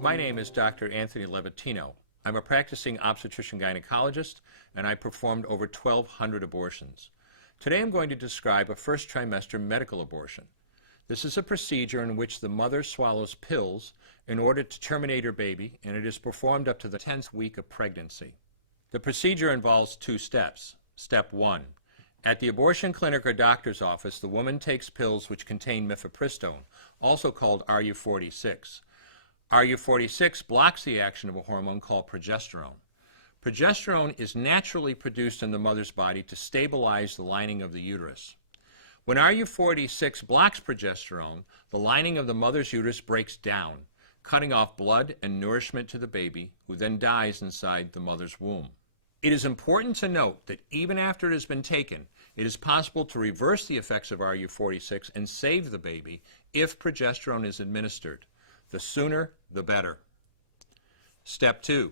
My name is Dr. Anthony Levatino. I'm a practicing obstetrician-gynecologist, and I performed over 1,200 abortions. Today I'm going to describe a first trimester medical abortion. This is a procedure in which the mother swallows pills in order to terminate her baby, and it is performed up to the 10th week of pregnancy. The procedure involves 2 steps. Step 1. At the abortion clinic or doctor's office, the woman takes pills which contain mifepristone, also called RU46. RU46 blocks the action of a hormone called progesterone. Progesterone is naturally produced in the mother's body to stabilize the lining of the uterus. When RU46 blocks progesterone, the lining of the mother's uterus breaks down, cutting off blood and nourishment to the baby, who then dies inside the mother's womb. It is important to note that even after it has been taken, it is possible to reverse the effects of RU46 and save the baby if progesterone is administered. The sooner, the better. Step 2.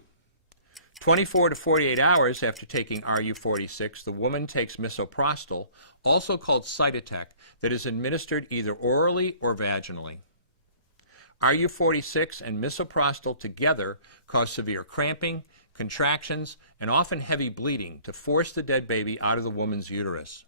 24 to 48 hours after taking RU46, the woman takes misoprostol, also called Cytotec, that is administered either orally or vaginally. RU46 and misoprostol together cause severe cramping, contractions, and often heavy bleeding to force the dead baby out of the woman's uterus.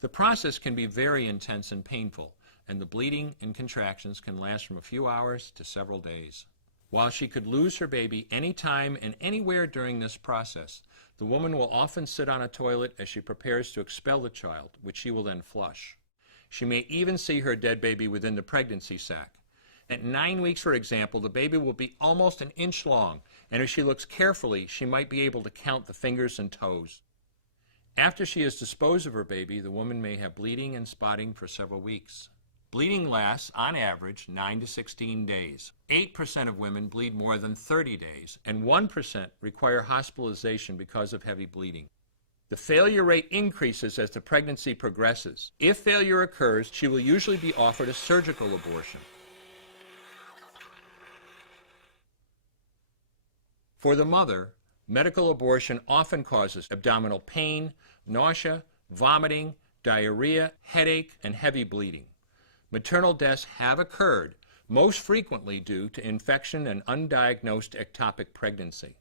The process can be very intense and painful, and the bleeding and contractions can last from a few hours to several days. While she could lose her baby anytime and anywhere during this process, the woman will often sit on a toilet as she prepares to expel the child, which she will then flush. She may even see her dead baby within the pregnancy sac. At 9 weeks, for example, the baby will be almost an inch long, and if she looks carefully, she might be able to count the fingers and toes. After she has disposed of her baby, the woman may have bleeding and spotting for several weeks. Bleeding lasts, on average, 9 to 16 days. 8% of women bleed more than 30 days, and 1% require hospitalization because of heavy bleeding. The failure rate increases as the pregnancy progresses. If failure occurs, she will usually be offered a surgical abortion. For the mother, medical abortion often causes abdominal pain, nausea, vomiting, diarrhea, headache, and heavy bleeding. Maternal deaths have occurred, most frequently due to infection and undiagnosed ectopic pregnancy.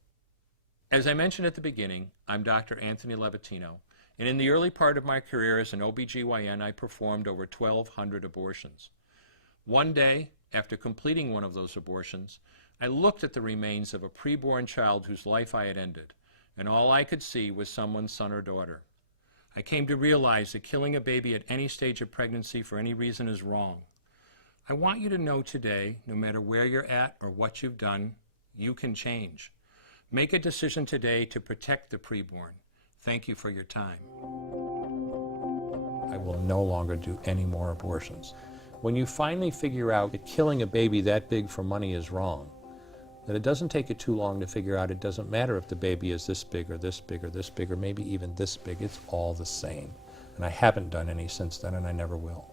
As I mentioned at the beginning, I'm Dr. Anthony Levatino, and in the early part of my career as an OBGYN, I performed over 1,200 abortions. One day, after completing one of those abortions, I looked at the remains of a preborn child whose life I had ended, and all I could see was someone's son or daughter. I came to realize that killing a baby at any stage of pregnancy for any reason is wrong. I want you to know today, no matter where you're at or what you've done, you can change. Make a decision today to protect the preborn. Thank you for your time. I will no longer do any more abortions. When you finally figure out that killing a baby that big for money is wrong, that it doesn't take you too long to figure out it doesn't matter if the baby is this big or this big or this big or maybe even this big, it's all the same. And I haven't done any since then, and I never will.